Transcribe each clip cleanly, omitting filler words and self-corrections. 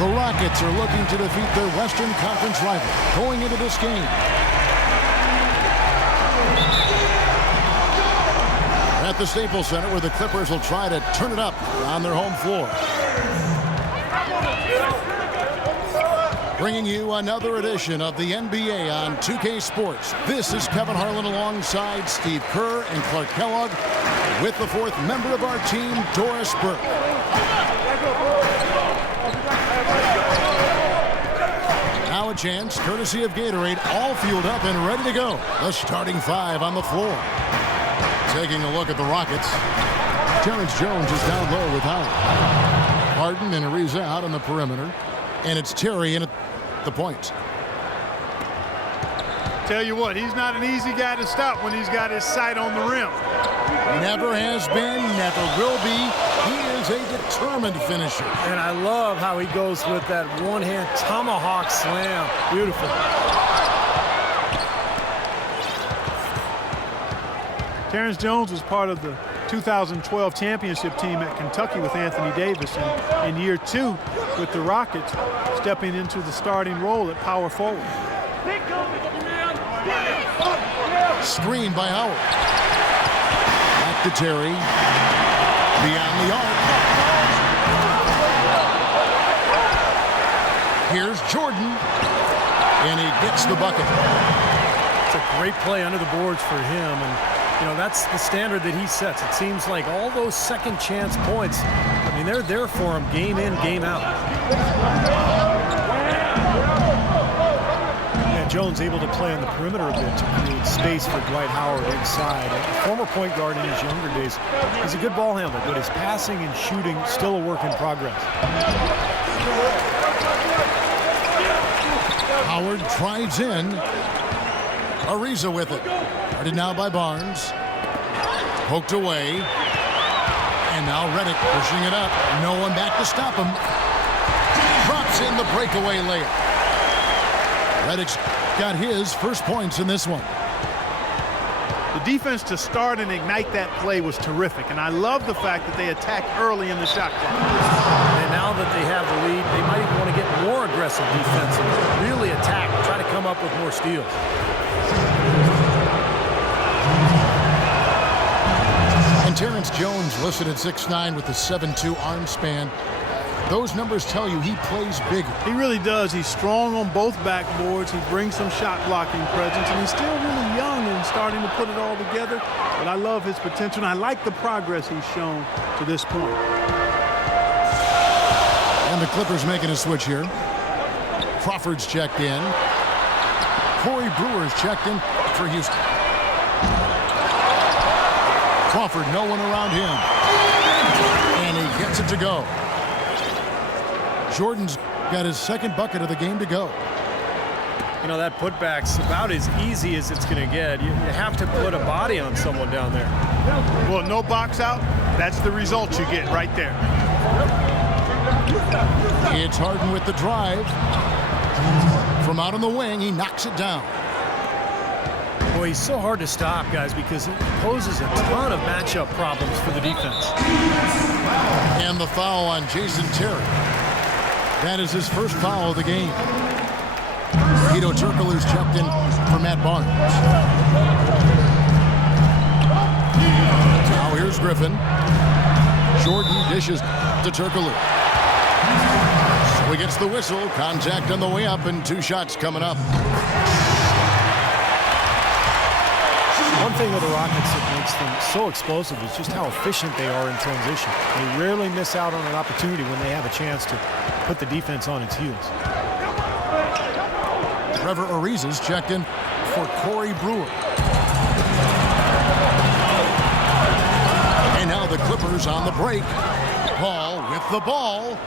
The Rockets are looking to defeat their Western Conference rival going into this game. At the Staples Center, where the Clippers will try to turn it up on their home floor. Bringing you another edition of the NBA on 2K Sports. This is Kevin Harlan alongside Steve Kerr and Clark Kellogg with the fourth member of our team, Doris Burke. Now a chance, courtesy of Gatorade, all fueled up and ready to go. The starting five on the floor. Taking a look at the Rockets. Terrence Jones is down low with Howard. Harden and Ariza out on the perimeter. And it's Terry in at the point. Tell you what, he's not an easy guy to stop when he's got his sight on the rim. Never has been, never will be. He is a determined finisher. And I love how he goes with that one-hand tomahawk slam. Beautiful. Terrence Jones was part of the 2012 championship team at Kentucky with Anthony Davis. And in year two with the Rockets, stepping into the starting role at power forward. Screen by Howard. Back to Terry. Beyond the arc. Here's Jordan. And he gets the bucket. It's a great play under the boards for him. And, you know, that's the standard that he sets. It seems like all those second chance points, I mean, they're there for him game in, game out. Jones able to play on the perimeter a bit to create space for Dwight Howard inside. A former point guard in his younger days, he's a good ball handler, but his passing and shooting still a work in progress. Howard drives in. Ariza with it. Guarded now by Barnes. Poked away. And now Redick pushing it up. No one back to stop him. Drops in the breakaway layup. Redick's got his first points in this one. The defense to start and ignite that play was terrific, and I love the fact that they attacked early in the shot clock. And now that they have the lead, they might even want to get more aggressive defensively, really attack, try to come up with more steals. And Terrence Jones listed at 6'9" with a 7'2" arm span. Those numbers tell you he plays bigger. He really does. He's strong on both backboards. He brings some shot blocking presence, and he's still really young and starting to put it all together. But I love his potential, and I like the progress he's shown to this point. And the Clippers making a switch here. Crawford's checked in. Corey Brewer's checked in for Houston. Crawford, no one around him. And he gets it to go. Jordan's got his second bucket of the game to go. You know, that putback's about as easy as it's going to get. You have to put a body on someone down there. Well, no box out. That's the result you get right there. It's Harden with the drive. From out on the wing, he knocks it down. Boy, he's so hard to stop, guys, because it poses a ton of matchup problems for the defense. And the foul on Jason Terry. That is his first foul of the game. Hedo Turkoglu's checked in for Matt Barnes. Now here's Griffin. Jordan dishes to Turkoglu. So he gets the whistle. Contact on the way up and two shots coming up. One thing with the Rockets that makes them so explosive is just how efficient they are in transition. They rarely miss out on an opportunity when they have a chance to put the defense on its heels. Trevor Ariza's checked in for Corey Brewer. And now the Clippers on the break. Paul with the ball.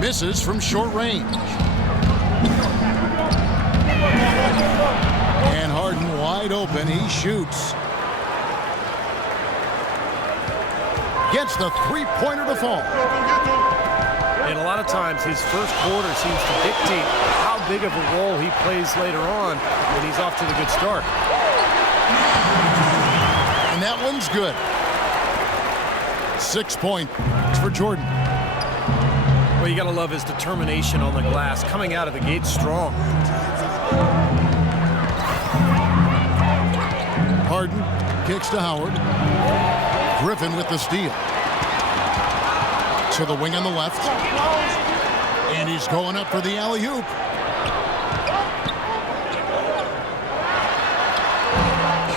Misses from short range. And Harden wide open. He shoots. Gets the three-pointer to fall. And a lot of times his first quarter seems to dictate how big of a role he plays later on when he's off to the good start. And that one's good. 6 points for Jordan. Well, you got to love his determination on the glass, coming out of the gate strong. Harden kicks to Howard. Griffin with the steal. To the wing on the left. And he's going up for the alley-oop.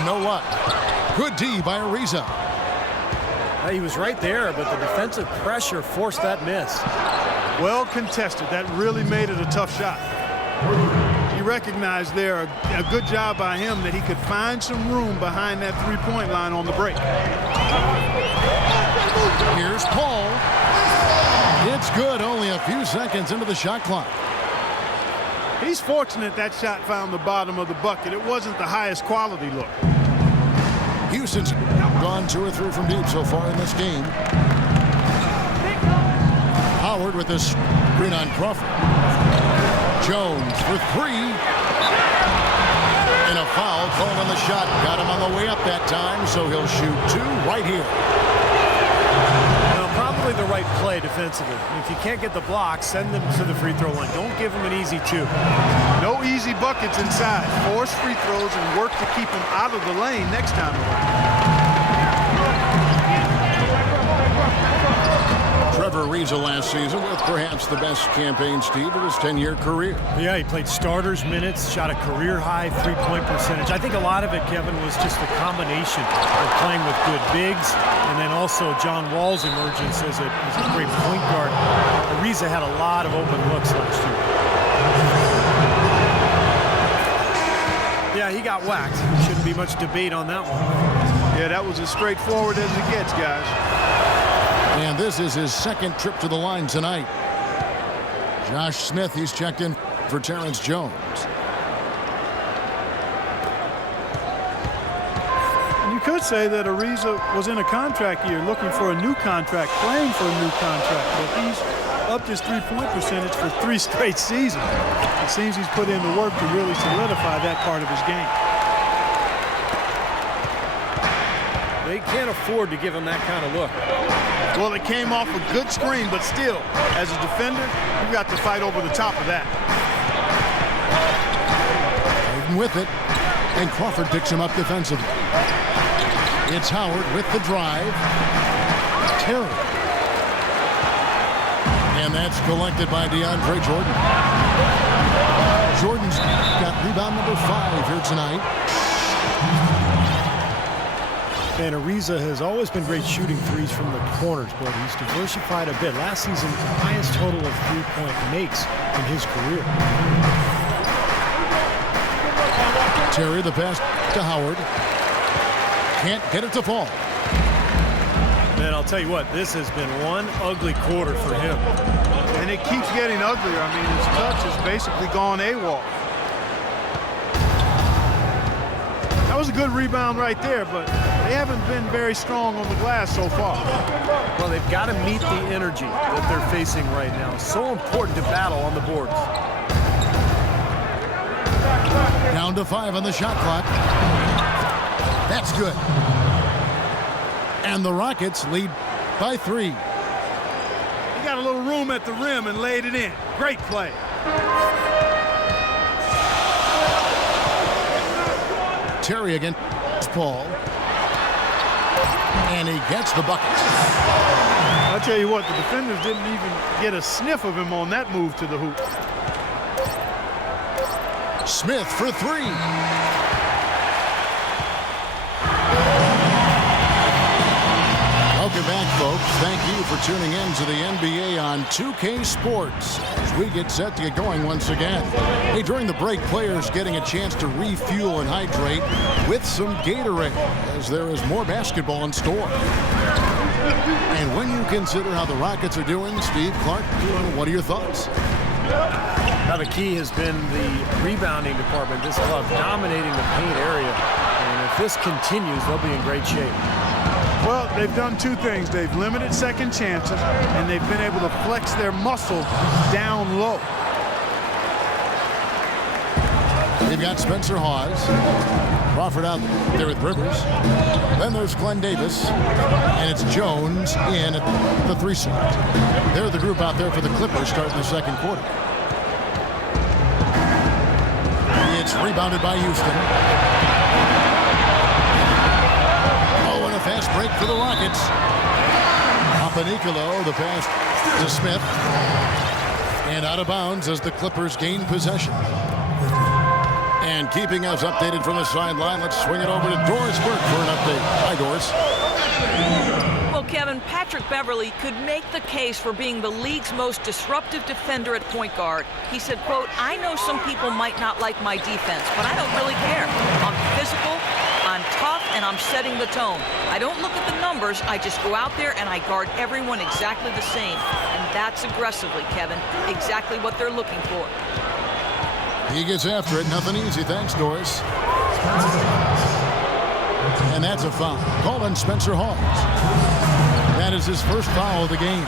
No luck. Good D by Ariza. He was right there, but the defensive pressure forced that miss. Well contested. That really made it a tough shot. He recognized there a good job by him that he could find some room behind that three-point line on the break. Here's Paul. It's good, only a few seconds into the shot clock. He's fortunate that shot found the bottom of the bucket. It wasn't the highest quality look. Houston's gone 2 or 3 from deep so far in this game. Howard with this screen on Crawford. Jones for 3. And a foul called on the shot. Got him on the way up that time, so he'll shoot 2 right here. Well, probably the right play defensively. If you can't get the block, send them to the free throw line. Don't give them an easy 2. No easy buckets inside. Force free throws and work to keep him out of the lane next time around. Trevor Ariza last season with perhaps the best campaign, Steve, of his 10-year career. Yeah, he played starters minutes, shot a career-high three-point percentage. I think a lot of it, Kevin, was just the combination of playing with good bigs and then also John Wall's emergence as a great point guard. Ariza had a lot of open looks last year. Yeah, he got whacked. Shouldn't be much debate on that one. Yeah, that was as straightforward as it gets, guys. And this is his second trip to the line tonight. Josh Smith, he's checked in for Terrence Jones. And you could say that Ariza was in a contract year looking for a new contract, playing for a new contract, but he's upped his three-point percentage for 3 straight seasons. It seems he's put in the work to really solidify that part of his game. They can't afford to give him that kind of look. Well, it came off a good screen, but still, as a defender, you got to fight over the top of that. Harden with it, and Crawford picks him up defensively. It's Howard with the drive. Terry. And that's collected by DeAndre Jordan. Jordan's got rebound number 5 here tonight. And Ariza has always been great shooting threes from the corners, but he's diversified a bit. Last season, the highest total of three-point makes in his career. Terry, the pass to Howard. Can't get it to fall. Man, I'll tell you what, this has been one ugly quarter for him. And it keeps getting uglier. I mean, his touch has basically gone AWOL. That was a good rebound right there, but they haven't been very strong on the glass so far. Well, they've got to meet the energy that they're facing right now. It's so important to battle on the boards. Down to 5 on the shot clock. That's good. And the Rockets lead by 3. He got a little room at the rim and laid it in. Great play. Terry against Paul. And he gets the bucket. I'll tell you what, the defenders didn't even get a sniff of him on that move to the hoop. Smith for 3. Welcome back, folks. Thank you for tuning in to the NBA on 2K Sports as we get set to get going once again. Hey, during the break, players getting a chance to refuel and hydrate with some Gatorade as there is more basketball in store. And when you consider how the Rockets are doing, Steve Clark, what are your thoughts? Now the key has been the rebounding department. This club dominating the paint area. And if this continues, they'll be in great shape. Well, they've done 2 things. They've limited second chances, and they've been able to flex their muscle down low. They've got Spencer Hawes. Crawford out there with Rivers. Then there's Glenn Davis, and it's Jones in at the 3 slot. They're the group out there for the Clippers starting the second quarter. It's rebounded by Houston. Oh, and a fast break for the Rockets. Papanicolo, the pass to Smith. And out of bounds as the Clippers gain possession. And keeping us updated from the sideline, let's swing it over to Doris Burke for an update. Hi, Doris. Well, Kevin, Patrick Beverley could make the case for being the league's most disruptive defender at point guard. He said, quote, "I know some people might not like my defense, but I don't really care. I'm physical, I'm tough, and I'm setting the tone. I don't look at the numbers. I just go out there and I guard everyone exactly the same." And that's aggressively, Kevin, exactly what they're looking for. He gets after it. Nothing easy. Thanks, Doris. And that's a foul. Called on Spencer Hawes. That is his first foul of the game.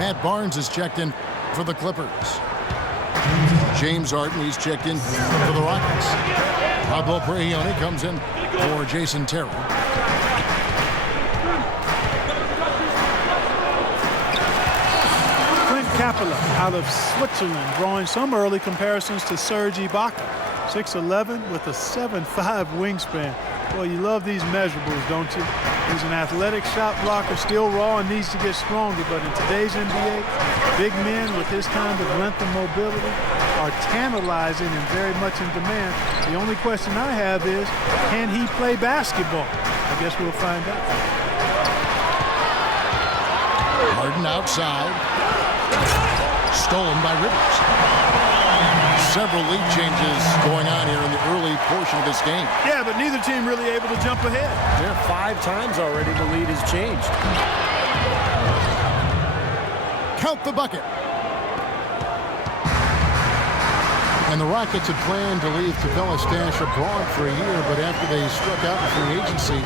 Matt Barnes is checked in for the Clippers. James Harden, he's checked in for the Rockets. Pablo Prigioni comes in for Jason Terry. Capella out of Switzerland, drawing some early comparisons to Serge Ibaka. 6'11" with a 7'5" wingspan. Well, you love these measurables, don't you? He's an athletic shot blocker, still raw and needs to get stronger, but in today's NBA, big men with his kind of length and mobility are tantalizing and very much in demand. The only question I have is, can he play basketball? I guess we'll find out. Harden outside. Stolen by Rivers. Several lead changes going on here in the early portion of this game. Yeah, but neither team really able to jump ahead. There 5 times already the lead has changed. Count the bucket. And the Rockets had planned to leave Capella Stash abroad for a year, but after they struck out in free agency,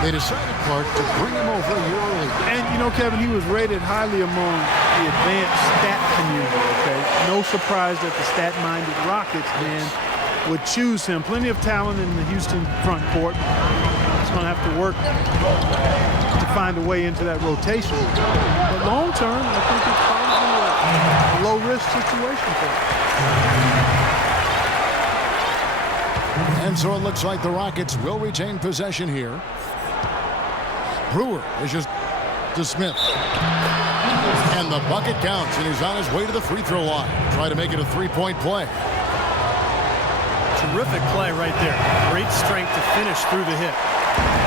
they decided, Clark, to bring him over a year early. And, you know, Kevin, he was rated highly among the advanced stat community, okay? No surprise that the stat-minded Rockets, man, would choose him. Plenty of talent in the Houston front court. He's going to have to work to find a way into that rotation. But long term, I think it's probably a low-risk situation for him. And so it looks like the Rockets will retain possession here. Brewer is just to Smith. And the bucket counts, and he's on his way to the free throw line. Try to make it a 3-point play. Terrific play right there. Great strength to finish through the hit.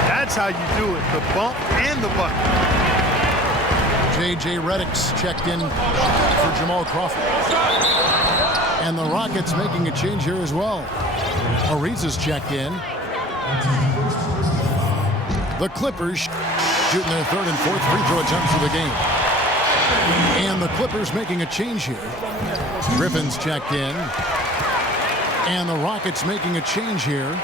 That's how you do it, the bump and the bucket. J.J. Redick's checked in for Jamal Crawford. And the Rockets making a change here as well. Ariza's checked in. The Clippers shooting their 3rd and 4th free throw attempts of the game. And the Clippers making a change here. Griffin's checked in. And the Rockets making a change here.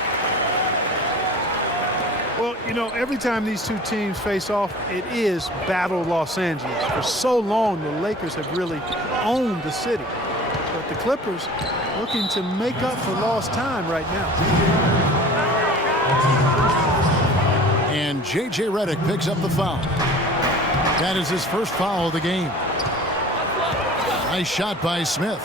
Well, you know, every time these two teams face off, it is Battle Los Angeles. For so long, the Lakers have really owned the city. But the Clippers looking to make up for lost time right now. And J.J. Redick picks up the foul. That is his first foul of the game. Nice shot by Smith.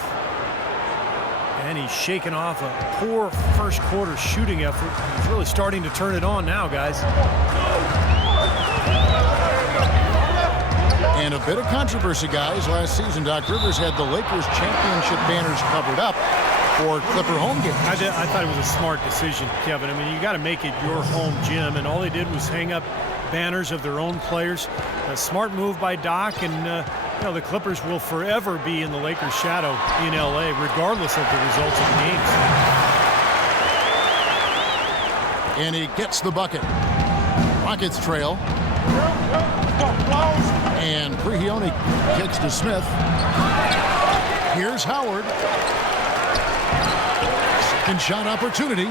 And he's shaking off a poor first quarter shooting effort. He's really starting to turn it on now, guys. And a bit of controversy, guys. Last season, Doc Rivers had the Lakers championship banners covered up for Clipper home games. I thought it was a smart decision, Kevin. I mean, you got to make it your home gym, and all they did was hang up banners of their own players. A smart move by Doc, and you know, the Clippers will forever be in the Lakers' shadow in L.A., regardless of the results of the games. And he gets the bucket. Rockets trail. And Prigioni kicks to Smith. Here's Howard. Second shot opportunity.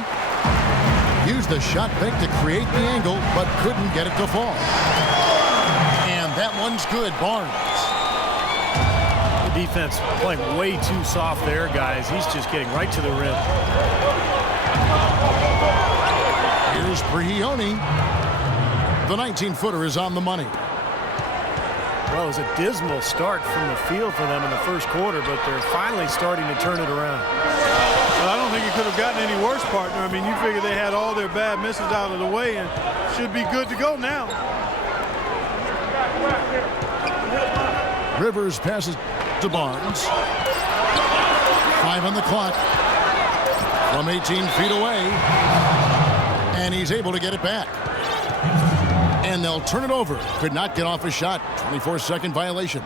Used the shot fake to create the angle, but couldn't get it to fall. And that one's good. Barnes. The defense playing way too soft there, guys. He's just getting right to the rim. Brigioni. The 19-footer is on the money. Well, it was a dismal start from the field for them in the first quarter, but they're finally starting to turn it around. Well, I don't think it could have gotten any worse, partner. I mean, you figure they had all their bad misses out of the way and should be good to go now. Rivers passes to Barnes. 5 on the clock. From 18 feet away. And he's able to get it back. And they'll turn it over. Could not get off a shot. 24-second violation.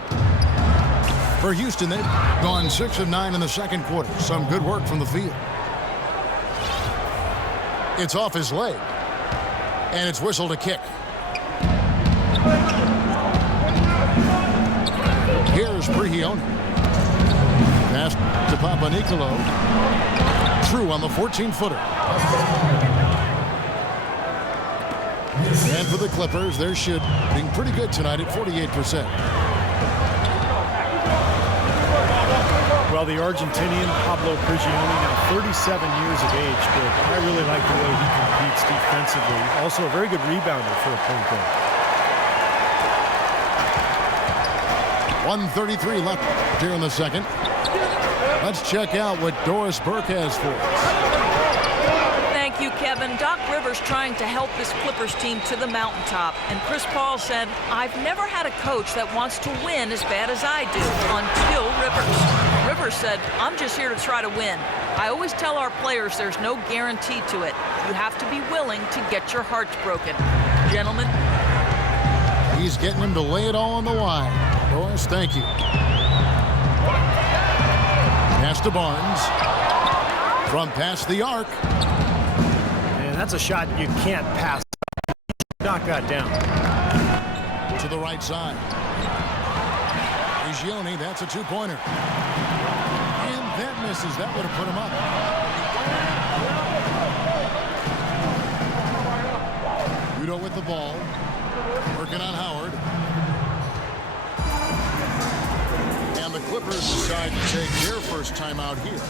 For Houston, they've gone 6 of 9 in the second quarter. Some good work from the field. It's off his leg. And it's whistled a kick. Here's Brigioni. Pass to Papanicolaou. True on the 14-footer. And for the Clippers, they're shooting pretty good tonight at 48%. Well, the Argentinian Pablo Prigioni, now 37 years of age, but I really like the way he competes defensively. Also a very good rebounder for a point guard. 1:33 left here in the second. Let's check out what Doris Burke has for us. Thank you, Kevin. Doc Rivers trying to help this Clippers team to the mountaintop. And Chris Paul said, I've never had a coach that wants to win as bad as I do until Rivers. Rivers said, I'm just here to try to win. I always tell our players there's no guarantee to it. You have to be willing to get your hearts broken. Gentlemen. He's getting him to lay it all on the line. Doris, thank you. Pass to Barnes. From past the arc. And that's a shot you can't pass. Knock that down. To the right side. Brigioni, that's a two-pointer. And that misses. That would have put him up. Udo with the ball. Working on Howard. And the Clippers decide to take their first timeout here.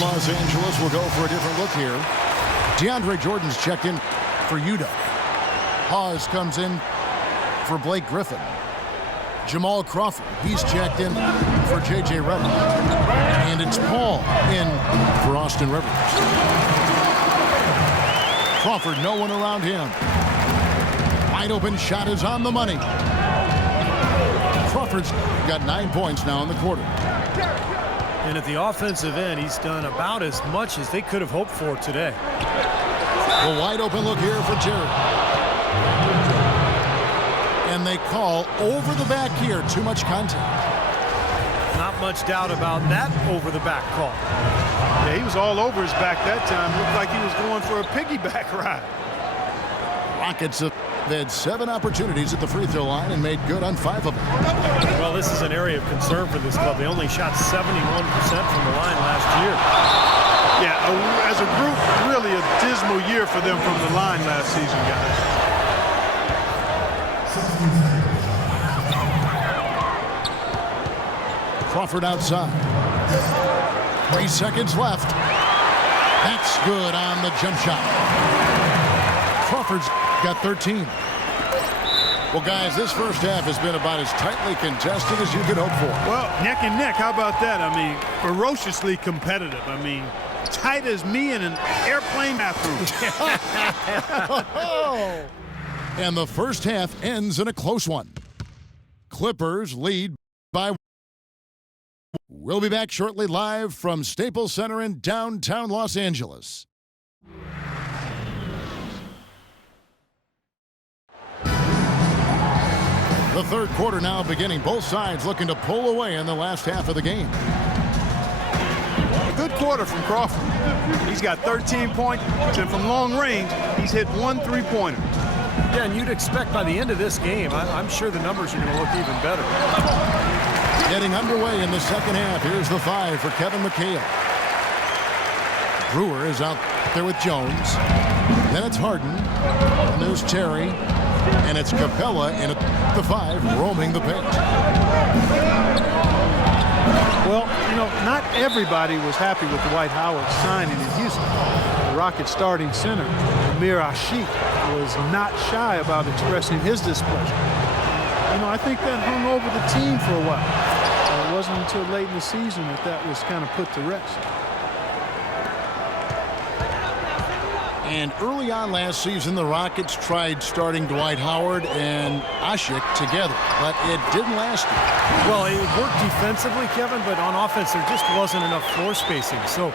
Los Angeles will go for a different look here. DeAndre Jordan's checked in for Udo. Hawes comes in for Blake Griffin. Jamal Crawford, he's checked in for J.J. Redick. And it's Paul in for Austin Rivers. Crawford, no one around him. Wide open shot is on the money. Crawford's got 9 points now in the quarter. And at the offensive end, he's done about as much as they could have hoped for today. A wide open look here for Jerry. And they call over the back here. Too much contact. Not much doubt about that over the back call. Yeah, he was all over his back that time. Looked like he was going for a piggyback ride. Rockets have had 7 opportunities at the free throw line and made good on 5 of them. Well, this is an area of concern for this club. They only shot 71% from the line last year. Yeah, as a group, really a dismal year for them from the line last season, guys. Crawford outside. 3 seconds left. That's good on the jump shot. Crawford's got 13. Well, guys, this first half has been about as tightly contested as you could hope for. Well, neck and neck. How about that? I mean, ferociously competitive. I mean, tight as me in an airplane bathroom. And the first half ends in a close one. Clippers lead by. We'll be back shortly live from Staples Center in downtown Los Angeles. The third quarter now beginning. Both sides looking to pull away in the last half of the game. A good quarter from Crawford. He's got 13 points, and from long range, he's hit 1 3-pointer. Yeah, and you'd expect by the end of this game, I'm sure the numbers are going to look even better. Getting underway in the second half. Here's the 5 for Kevin McHale. Brewer is out there with Jones. Then it's Harden. And there's Terry. And it's Capella in at the 5, roaming the pitch. Well, you know, not everybody was happy with Dwight Howard signing in Houston. The Rockets starting center, Amir Ashiq, was not shy about expressing his displeasure. You know, I think that hung over the team for a while. It wasn't until late in the season that was kind of put to rest. And early on last season, the Rockets tried starting Dwight Howard and Ashiq together, but it didn't last. Well, it worked defensively, Kevin, but on offense, there just wasn't enough floor spacing. So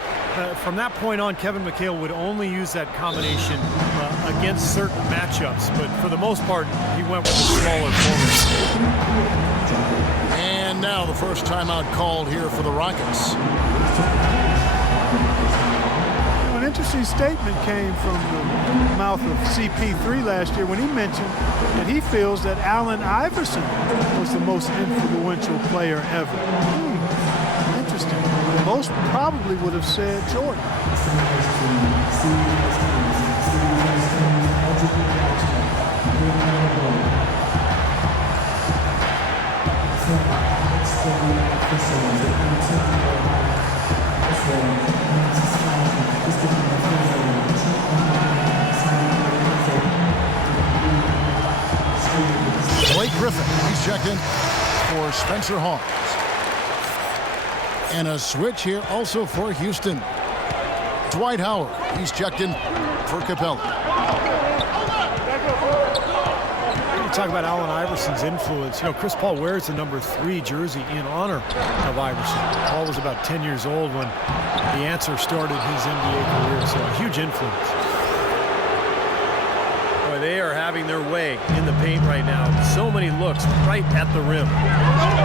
from that point on, Kevin McHale would only use that combination against certain matchups, but for the most part, he went with the smaller forward. And now the first timeout called here for the Rockets. An interesting statement came from the mouth of CP3 last year when he mentioned that he feels that Allen Iverson was the most influential player ever. Interesting. Most probably would have said Jordan. Blake Griffin, he's checked in for Spencer Hawes. And a switch here also for Houston. Dwight Howard, he's checked in for Capella. You talk about Allen Iverson's influence. You know, Chris Paul wears the number 3 jersey in honor of Iverson. Paul was about 10 years old when the answer started his NBA career, so a huge influence. Boy, they are having their way in the paint right now. So many looks right at the rim.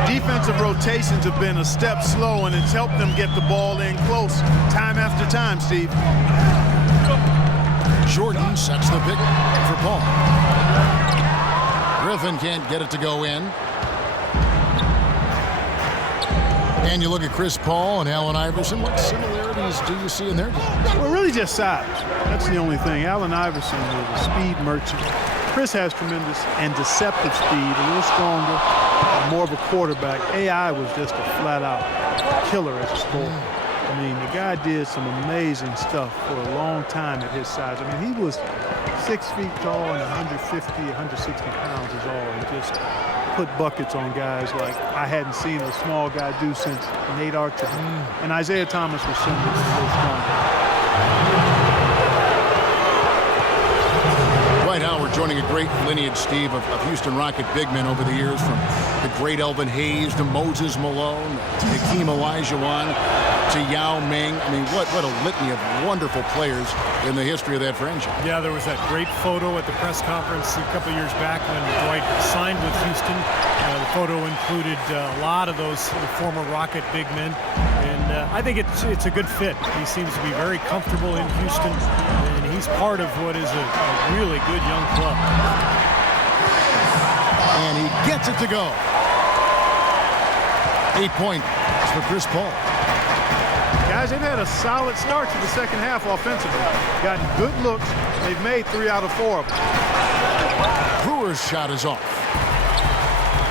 Defensive rotations have been a step slow, and it's helped them get the ball in close time after time, Steve. Jordan sets the pick for Paul. Griffin can't get it to go in. And you look at Chris Paul and Allen Iverson. What similarities do you see in their games? Well, really just size. That's the only thing. Allen Iverson was a speed merchant. Chris has tremendous and deceptive speed, a little stronger, more of a quarterback. AI was just a flat-out killer as a scorer. I mean, the guy did some amazing stuff for a long time at his size. I mean, he was 6 feet tall and 150, 160 pounds is all, and just put buckets on guys like I hadn't seen a small guy do since Nate Archer. And Isaiah Thomas was simply so strong. Dwight Howard joining a great lineage, Steve, of Houston Rocket big men over the years, from the great Elvin Hayes to Moses Malone to Hakeem Olajuwon to Yao Ming. I mean, what a litany of wonderful players in the history of that franchise. Yeah, there was that great photo at the press conference a couple years back when Dwight signed with Houston. The photo included a lot of those former Rocket big men, and I think it's a good fit. He seems to be very comfortable in Houston, and he's part of what is a really good young club. And he gets it to go. 8 points for Chris Paul. Guys, they've had a solid start to the second half offensively. Gotten good looks. They've made 3 out of 4 of them. Brewer's shot is off.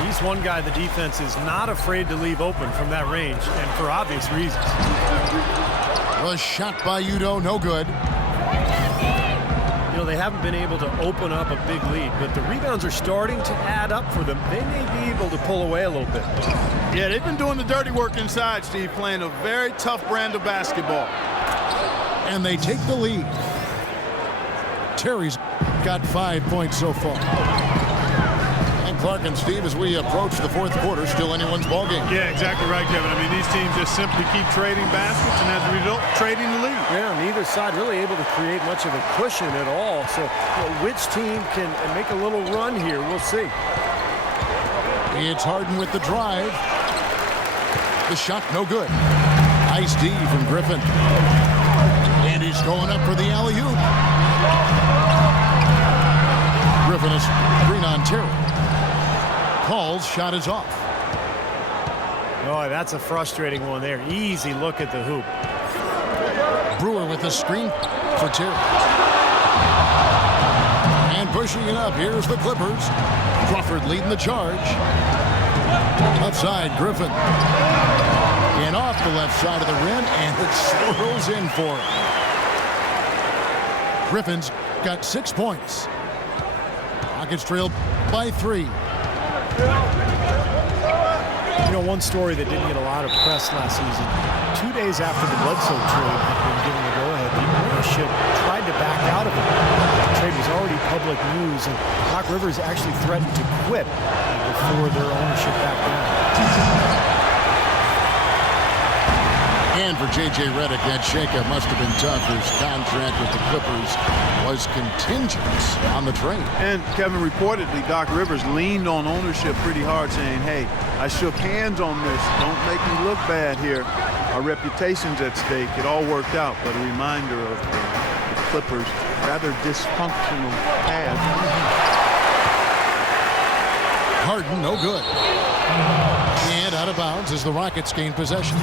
He's one guy the defense is not afraid to leave open from that range, and for obvious reasons. A shot by Udoh, no good. You know, they haven't been able to open up a big lead, but the rebounds are starting to add up for them. They may be able to pull away a little bit. Yeah, they've been doing the dirty work inside, Steve, playing a very tough brand of basketball. And they take the lead. Terry's got 5 points so far. And Clark and Steve, as we approach the fourth quarter, still anyone's ballgame. Yeah, exactly right, Kevin. I mean, these teams just simply keep trading baskets and as a result, trading the lead. Yeah, neither side really able to create much of a cushion at all. So which team can make a little run here? We'll see. It's Harden with the drive. The shot no good. Nice D from Griffin. And he's going up for the alley-oop. Griffin is green on Terry. Paul's shot is off. Oh, that's a frustrating one there. Easy look at the hoop. Brewer with the screen for Terry. And pushing it up. Here's the Clippers. Crawford leading the charge. Left side, Griffin. And off the left side of the rim, and it swirls in for him. Griffin's got 6 points. Rockets trailed by 3. You know, one story that didn't get a lot of press last season, 2 days after the Bledsoe trade had been given the go-ahead, the ownership tried to back out of it. The trade was already public news, and Doc Rivers actually threatened to quit before their ownership backed down. And for J.J. Redick, that shakeup must have been tough. His contract with the Clippers was contingent on the trade. And Kevin, reportedly, Doc Rivers leaned on ownership pretty hard, saying, hey, I shook hands on this. Don't make me look bad here. Our reputation's at stake. It all worked out, but a reminder of the Clippers' rather dysfunctional past. Harden, no good. And out of bounds as the Rockets gain possession.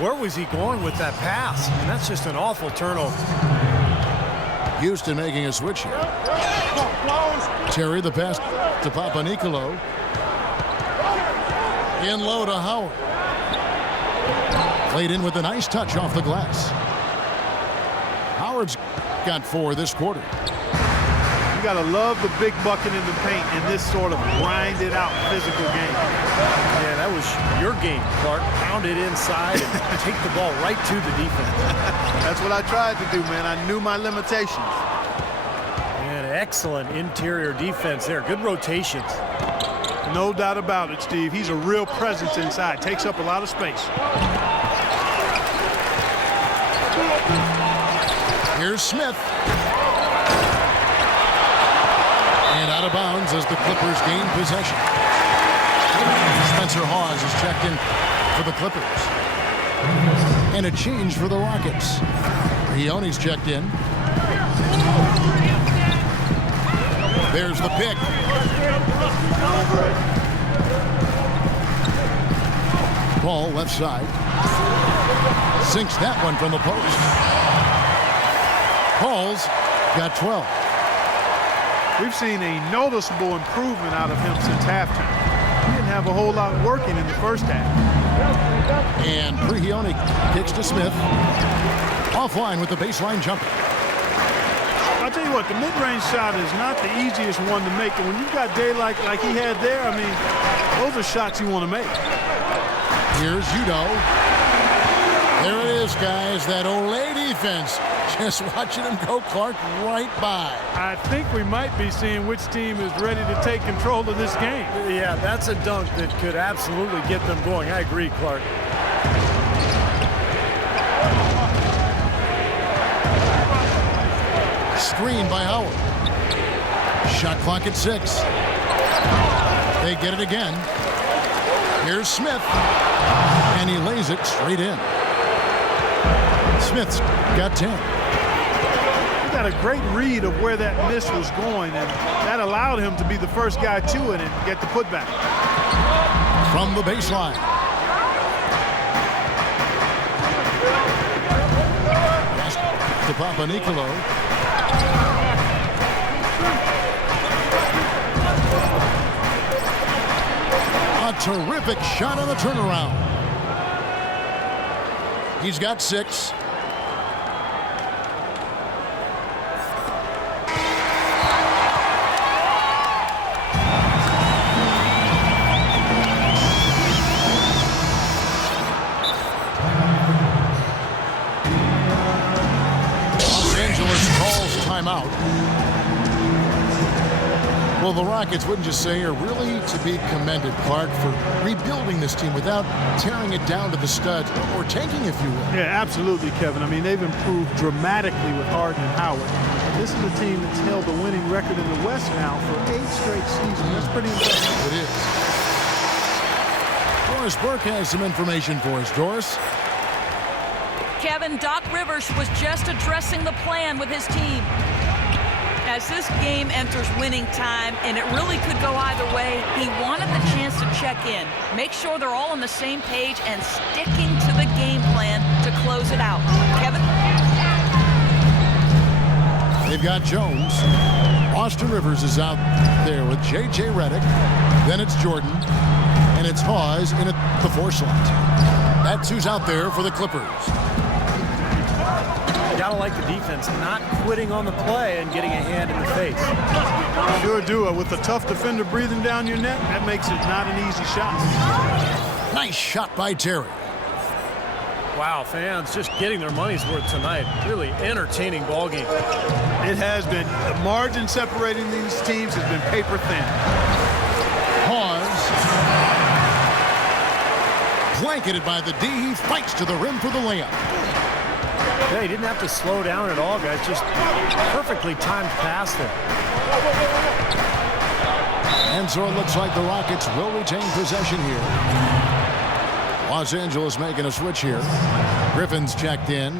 Where was he going with that pass? I mean, that's just an awful turnover. Houston making a switch here. Terry, the pass to Papanicolaou. In low to Howard. Played in with a nice touch off the glass. Howard's got 4 this quarter. You got to love the big bucket in the paint in this sort of grinded out physical game. Yeah, that was your game, Clark. Pound it inside and take the ball right to the defense. That's what I tried to do, man. I knew my limitations. And excellent interior defense there. Good rotations. No doubt about it, Steve. He's a real presence inside. Takes up a lot of space. Here's Smith. And out of bounds as the Clippers gain possession. Spencer Hawes is checked in for the Clippers. And a change for the Rockets. Leone's checked in. There's the pick. Ball left side. Sinks that one from the post. Paul's got 12. We've seen a noticeable improvement out of him since halftime. He didn't have a whole lot working in the first half. And Prigioni kicks to Smith. Offline with the baseline jumper. I'll tell you what, the mid-range shot is not the easiest one to make. And when you've got daylight like he had there, I mean, those are shots you want to make. Here's Udo. There it is, guys. That Olay defense. Just watching him go, Clark, right by. I think we might be seeing which team is ready to take control of this game. Yeah, that's a dunk that could absolutely get them going. I agree, Clark. Screen by Howard. Shot clock at 6. They get it again. Here's Smith. And he lays it straight in. Smith's got 10. He got a great read of where that miss was going, and that allowed him to be the first guy to it and get the putback. From the baseline. Pass to Papanicolaou. A terrific shot on the turnaround. He's got 6. timeout. Well, the Rockets, wouldn't you say, are really to be commended, Clark, for rebuilding this team without tearing it down to the studs or tanking, if you will. Yeah, absolutely, Kevin. I mean, they've improved dramatically with Harden and Howard. This is a team that's held the winning record in the West now for 8 straight seasons. That's pretty impressive. It is. Doris Burke has some information for us. Doris? Kevin, Doc Rivers was just addressing the plan with his team. As this game enters winning time, and it really could go either way, he wanted the chance to check in, make sure they're all on the same page and sticking to the game plan to close it out. Kevin? They've got Jones. Austin Rivers is out there with J.J. Redick. Then it's Jordan. And it's Hawes in at the 4 slot. That's who's out there for the Clippers. You gotta like the defense not quitting on the play and getting a hand in the face. Sure do. With a tough defender breathing down your neck, that makes it not an easy shot. Nice shot by Terry. Wow, fans just getting their money's worth tonight. Really entertaining ball game. It has been. The margin separating these teams has been paper thin. Hawes. Blanketed by the D. He fights to the rim for the layup. Yeah, he didn't have to slow down at all, guys. Just perfectly timed pass there. And so it looks like the Rockets will retain possession here. Los Angeles making a switch here. Griffin's checked in.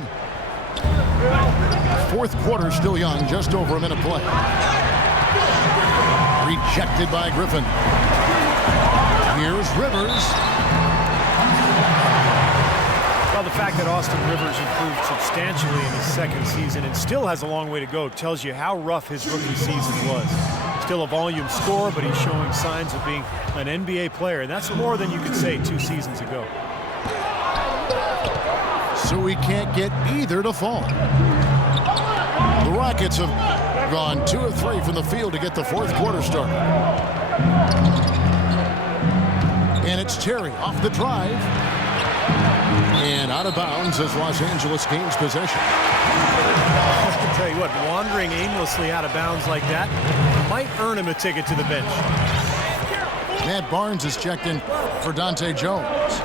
4th quarter still young, just over a minute play. Rejected by Griffin. Here's Rivers. Well, the fact that Austin Rivers improved substantially in his 2nd season and still has a long way to go tells you how rough his rookie season was. Still a volume scorer, but he's showing signs of being an NBA player, and that's more than you could say 2 seasons ago. So we can't get either to fall. The Rockets have gone 2 of 3 from the field to get the 4th quarter started. And it's Terry off the drive. And out of bounds as Los Angeles gains possession. I can tell you what, wandering aimlessly out of bounds like that might earn him a ticket to the bench. Matt Barnes is checked in for Dante Jones.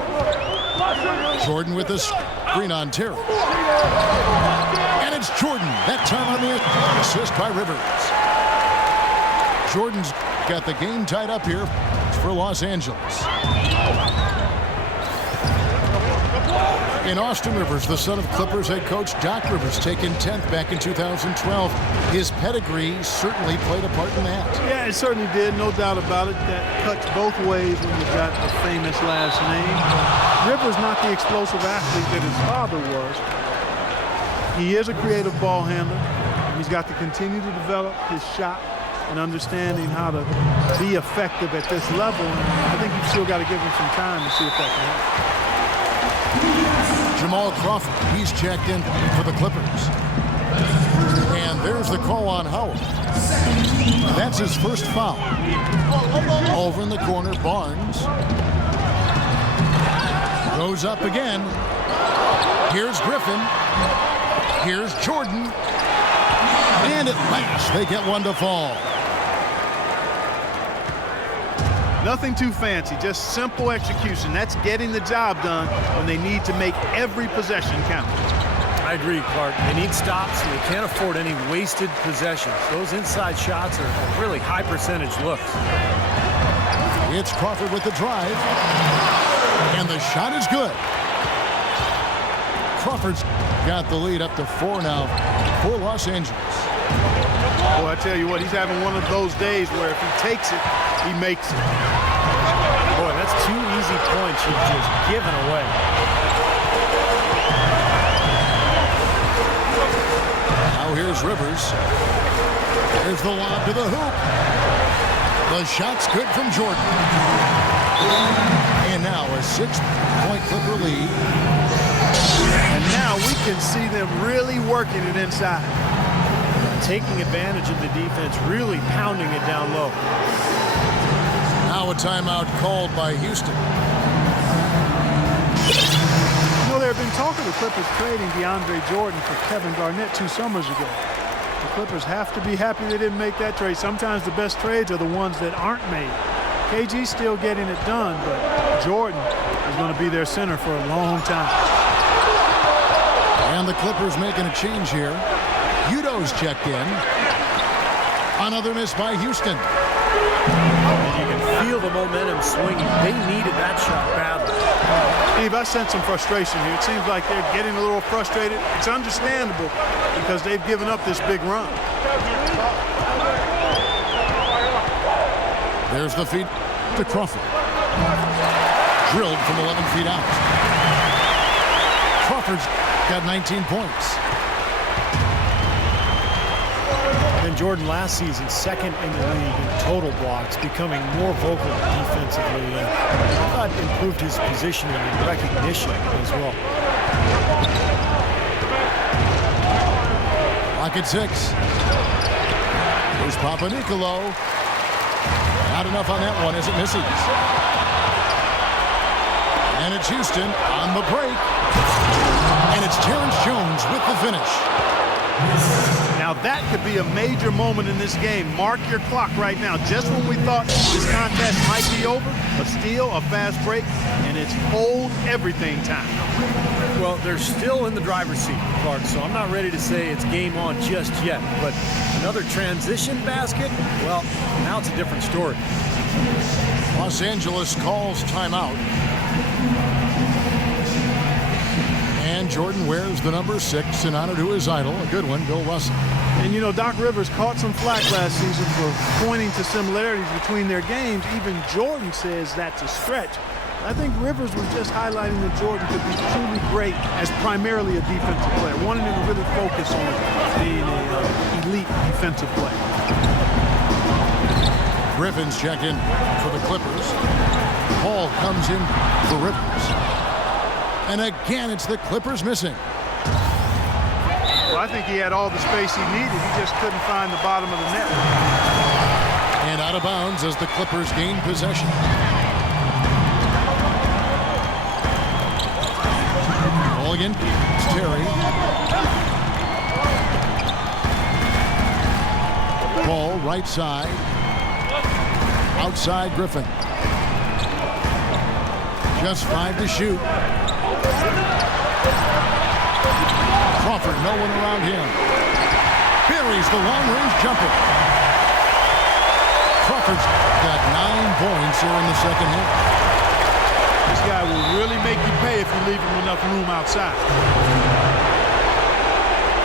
Jordan with the screen on Terry. And it's Jordan, that time on the assist by Rivers. Jordan's got the game tied up here for Los Angeles. In Austin Rivers, the son of Clippers head coach Doc Rivers, taken 10th back in 2012. His pedigree certainly played a part in that. Yeah, it certainly did, no doubt about it. That cuts both ways when you've got a famous last name. Rivers not the explosive athlete that his father was. He is a creative ball handler. He's got to continue to develop his shot and understanding how to be effective at this level. And I think you've still got to give him some time to see if that can happen. Jamal Crawford, he's checked in for the Clippers. And there's the call on Howard. That's his first foul. Over in the corner, Barnes. Goes up again. Here's Griffin. Here's Jordan. And at last, they get one to fall. Nothing too fancy, just simple execution. That's getting the job done when they need to make every possession count. I agree, Clark. They need stops, and they can't afford any wasted possessions. Those inside shots are really high percentage looks. It's Crawford with the drive. And the shot is good. Crawford's got the lead up to 4 now for Los Angeles. Boy, I tell you what, he's having one of those days where if he takes it, he makes it. Boy, that's 2 easy points you've just given away. Now here's Rivers. Here's the lob to the hoop. The shot's good from Jordan. And now a 6-point Clipper lead. And now we can see them really working it inside. Taking advantage of the defense, really pounding it down low. Now a timeout called by Houston. You know, there have been talk of the Clippers trading DeAndre Jordan for Kevin Garnett 2 summers ago. The Clippers have to be happy they didn't make that trade. Sometimes the best trades are the ones that aren't made. KG's still getting it done, but Jordan is going to be their center for a long time. And the Clippers making a change here. Udo's checked in. Another miss by Houston. You can feel the momentum swinging. They needed that shot badly. Steve, I sense some frustration here. It seems like they're getting a little frustrated. It's understandable because they've given up this big run. There's the feed to Crawford. Drilled from 11 feet out. Crawford's got 19 points. And Jordan last season, second in the league in total blocks, becoming more vocal defensively. I thought improved his positioning and recognition as well. Rocket 6. Here's Papanicolaou. Not enough on that one as it misses. And it's Houston on the break. And it's Terrence Jones with the finish. Now that could be a major moment in this game. Mark your clock right now. Just when we thought this contest might be over, a steal, a fast break, and it's hold everything time. Well, they're still in the driver's seat, Clark, so I'm not ready to say it's game on just yet. But another transition basket, well, now it's a different story. Los Angeles calls timeout. And Jordan wears the number 6 in honor to his idol, a good one, Bill Russell. And you know, Doc Rivers caught some flack last season for pointing to similarities between their games. Even Jordan says that's a stretch. I think Rivers was just highlighting that Jordan could be truly great as primarily a defensive player, wanting him to really focus on being an elite defensive player. Griffin's check in for the Clippers. Paul comes in for Rivers. And again, it's the Clippers missing. Well, I think he had all the space he needed. He just couldn't find the bottom of the net. And out of bounds as the Clippers gain possession. Mulligan, it's Terry. Ball right side. Outside Griffin. Just 5 to shoot. Crawford, no one around him. Buries the long-range jumper. Crawford's got 9 points here in the second half. This guy will really make you pay if you leave him enough room outside.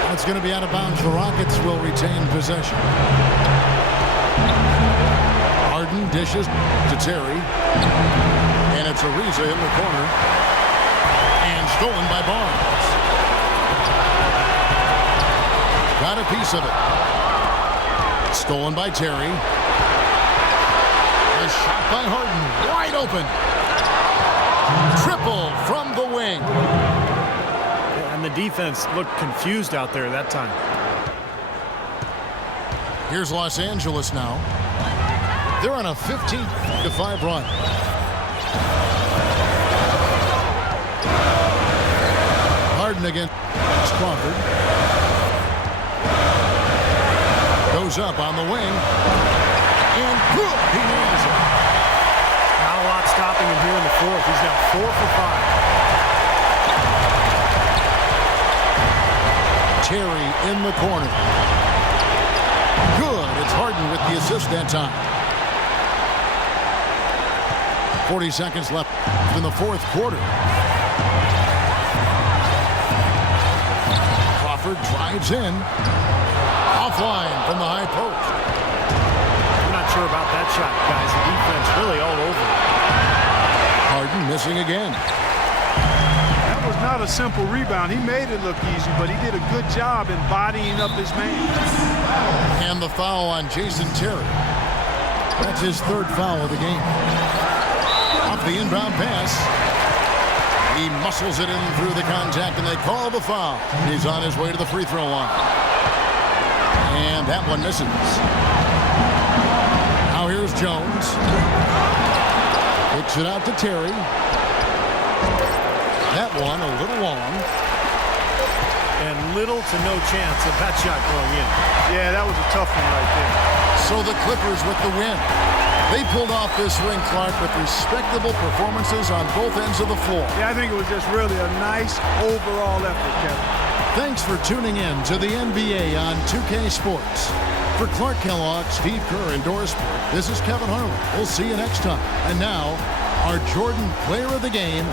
That's going to be out of bounds. The Rockets will retain possession. Harden dishes to Terry. And it's Ariza in the corner. And stolen by Barnes. Got a piece of it. Stolen by Terry. A shot by Harden. Wide open. Triple from the wing. And the defense looked confused out there that time. Here's Los Angeles now. They're on a 15-5 run. Harden against Crawford. Goes up on the wing. And good. He nails it. Not a lot stopping him here in the fourth. He's now 4 for 5. Terry in the corner. Good. It's Harden with the assist that time. 40 seconds left in the fourth quarter. Crawford drives in. Offline from the high post. I'm not sure about that shot, guys. The defense really all over. Harden missing again. That was not a simple rebound. He made it look easy, but he did a good job embodying up his man. And the foul on Jason Terry. That's his 3rd foul of the game. Off the inbound pass. He muscles it in through the contact, and they call the foul. He's on his way to the free throw line. And that one misses. Now here's Jones. Kicks it out to Terry. That one a little long. and little to no chance of that shot going in. Yeah, that was a tough one right there. So the Clippers with the win. They pulled off this win, Clark, with respectable performances on both ends of the floor. Yeah, I think it was just really a nice overall effort, Kevin. Thanks for tuning in to the NBA on 2K Sports. For Clark Kellogg, Steve Kerr, and Doris Burke, this is Kevin Harlan. We'll see you next time. And now, our Jordan Player of the Game,